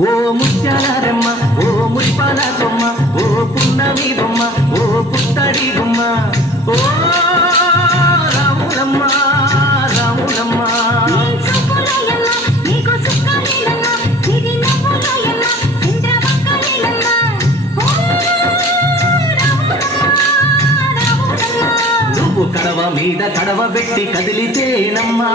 ఓ ముత్యాలమ్మ ఓ మురిపాల కొమ్మ ఓ పున్నమి బొమ్మ ఓ పుత్తడి బొమ్మ ఓ రాములమ్మ రాములమ్మ నువ్వు కడవ మీద కడవ పెట్టి కదిలితేనమ్మా